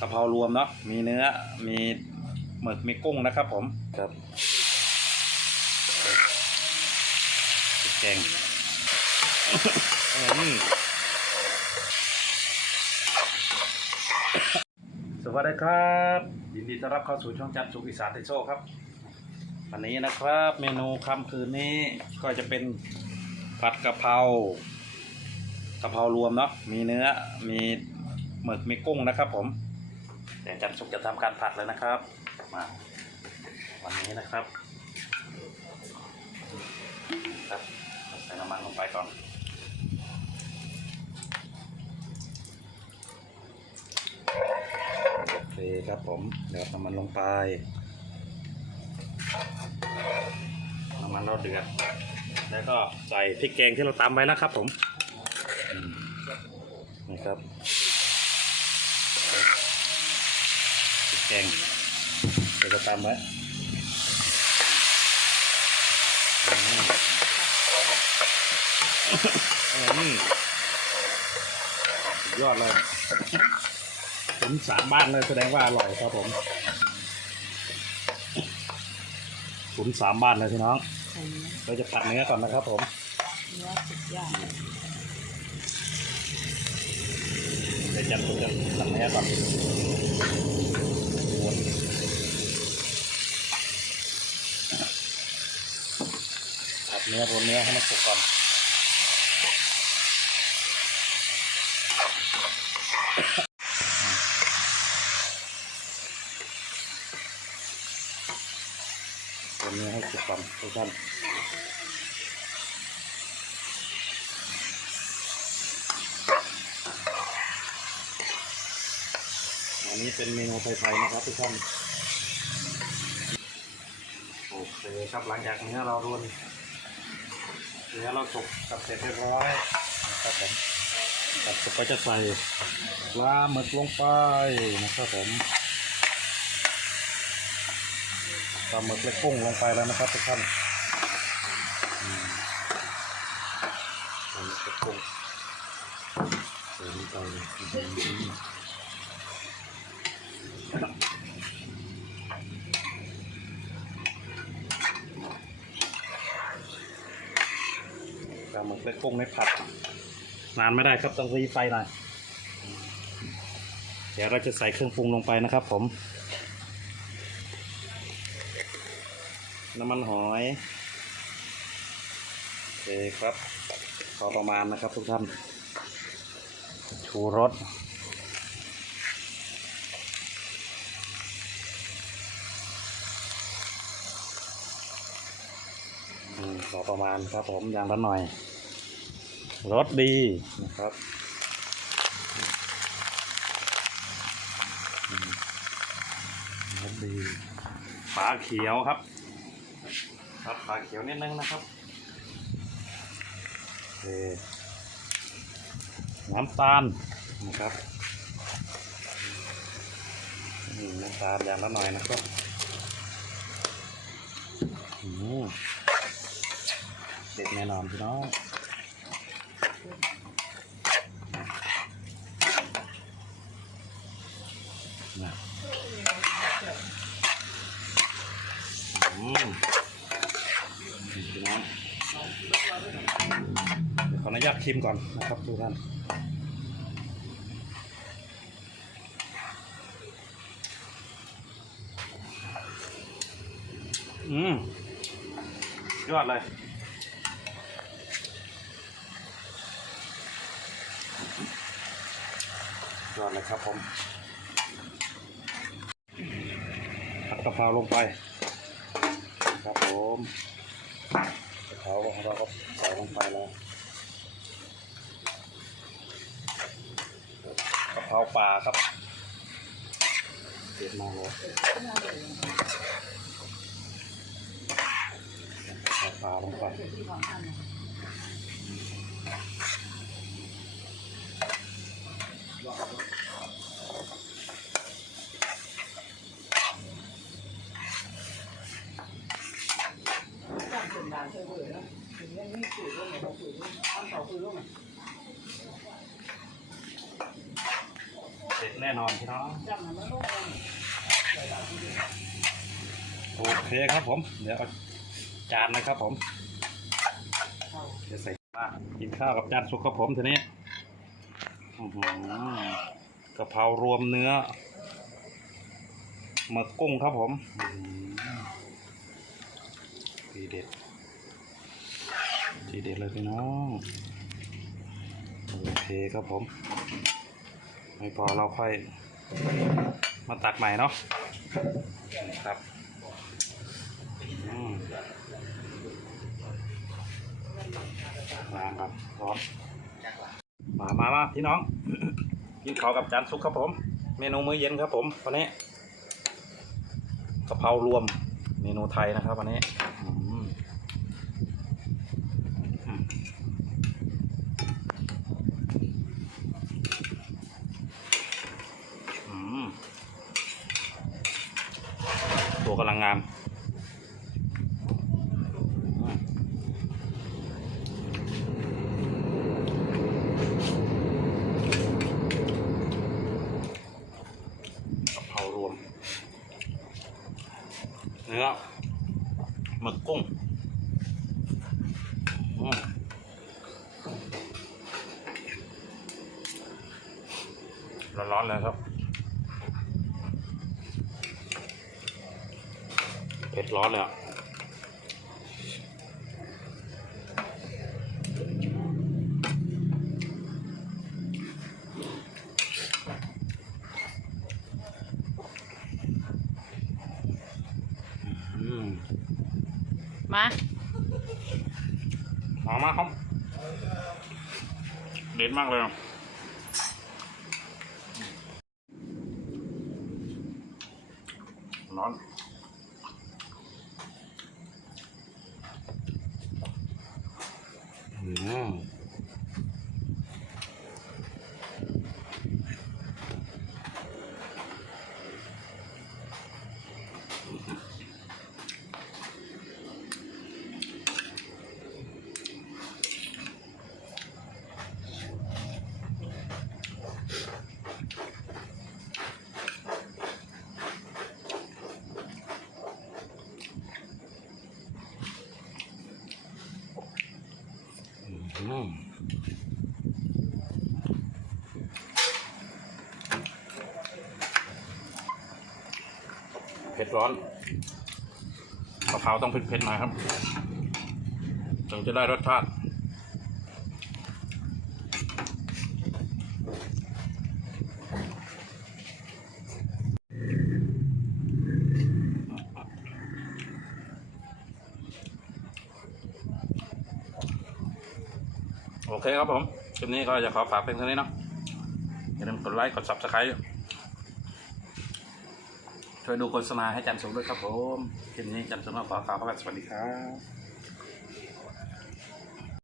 กะเพรารวมเนาะมีเนื้อมีหมึกมีกุ้งนะครับผมครับพริกแกงอืมสวัสดีครับ ยินดีต้อนรับเข้าสู่ช่องจันทร์สุขอีสานไทยโชคครับ วันนี้นะครับ เมนูค่ำคืนนี้ก็จะเป็นผัดกะเพรากะเพรารวมเนาะมีเนื้อมีหมึกมีกุ้งนะครับผม เดี๋ยวจันทร์สุขจะทำการผัดแล้วนะครับมาวันนี้นะครับครับใส่น้ำมันลงไปก่อนโอเคครับผมเดี๋ยวน้ำมันลงไปน้ำมันเราเดือดแล้วก็ใส่พริกแกงที่เราตำไว้นะครับผมอืมนี่ครับพริก แกงเราจะตำไว้อืมอืมสุดยอดเลยผมสามบ้านเลยแสดงว่าอร่อยครับผมผมสามบ้านเลยพี่น้อง เราจะผัดเนื้อก่อนนะครับผมเนื้อสุดยอดเดี๋ยวจะผมจะผัดเนื้อก่อน ผัดเนื้อรวนเนื้อให้มันสุกก่อนรวนเนื้อให้สุกก่อนทุกท่าน นนี้เป็นเมนูไทยๆนะครับทุกท่านโอเคครับหลังจากเนื้อเรารวนเนื้อเราสุกกับเสร็จเรียบร้อยครับผมตัดสุกก็จะใส่ปลาหมึกลงไปนะครับผมปลาหมึกและกุ้งลงไปแล้วนะครับทุกท่านปลาหมึกและกุ้งใส่ลงไป ปลาหมึกและกุ้งในผัด นานไม่ได้ครับต้องรีไฟหน่อยเดี๋ยวเราจะใส่เครื่องปรุงลงไปนะครับ ผม น้ำมันหอยโอเคครับพอประมาณนะครับทุกท่านชูรส พอประมาณครับผมยางละหน่อยรสดีนะครับรสดีฝาเขียวครับ ครับฝาเขียวนิดนึงนะครับโอเคน้ำตาลนะครับน้ำตาลอย่างละหน่อยนะครับอืม เด็ดแน่นอนพี่น้องนะอืมพี่น้องเดี๋ยวขออนุญาตชิมก่อนนะครับทุกท่านอืมยอดเลย ยอดเลยครับผมผัดกะเพราลงไป ครับผมกะเพราของเราก็ใส่ลงไปแล้วกะเพราป่าครับเด็ดมากเลยกะเพราป่าลงไปที่ของท่านนะ เด็ด แน่นอนพี่น้องโอเคครับผม เดี๋ยวเอาจานนะครับผมจะใส่มากินข้าวกับจานสุกครับผมทีนี้อื้อหือกะเพรารวมเนื้อหมึกกุ้งครับผมทีเด็ดทีเด็ดเลยพี่น้องโอเคครับผม ไม่พอเราค่อยมาตักใหม่เนาะครับมาครับพร้อมมามามาพี่น้อง กินข้าวกับจานซุกครับผม เมนูมื้อเย็นครับผมวันนี้กะเพรารวมเมนูไทยนะครับวันนี้อืมอืมอืม ตัวกำลังงาม กะเพรารวม เนื้อหมึกกุ้งร้อนๆเลยครับ ผ็ดร้อนเลยอะอืมมา มามาครับ เด็ดมากเลยอะร้อน เผ็ดร้อนกะเพราต้องเผ็ดๆหน่อยครับถึงจะได้รสชาติ โอเคครับผมคลิปนี้ก็จะขอฝากเพียงเท่านี้เนาะอย่าลืมกดไลค์กด subscribe ช่วยดูโฆษณาให้จันทร์สูงด้วยครับผมคลิปนี้จันทร์สูงขอฝาวคำว่าสวัสดีครับ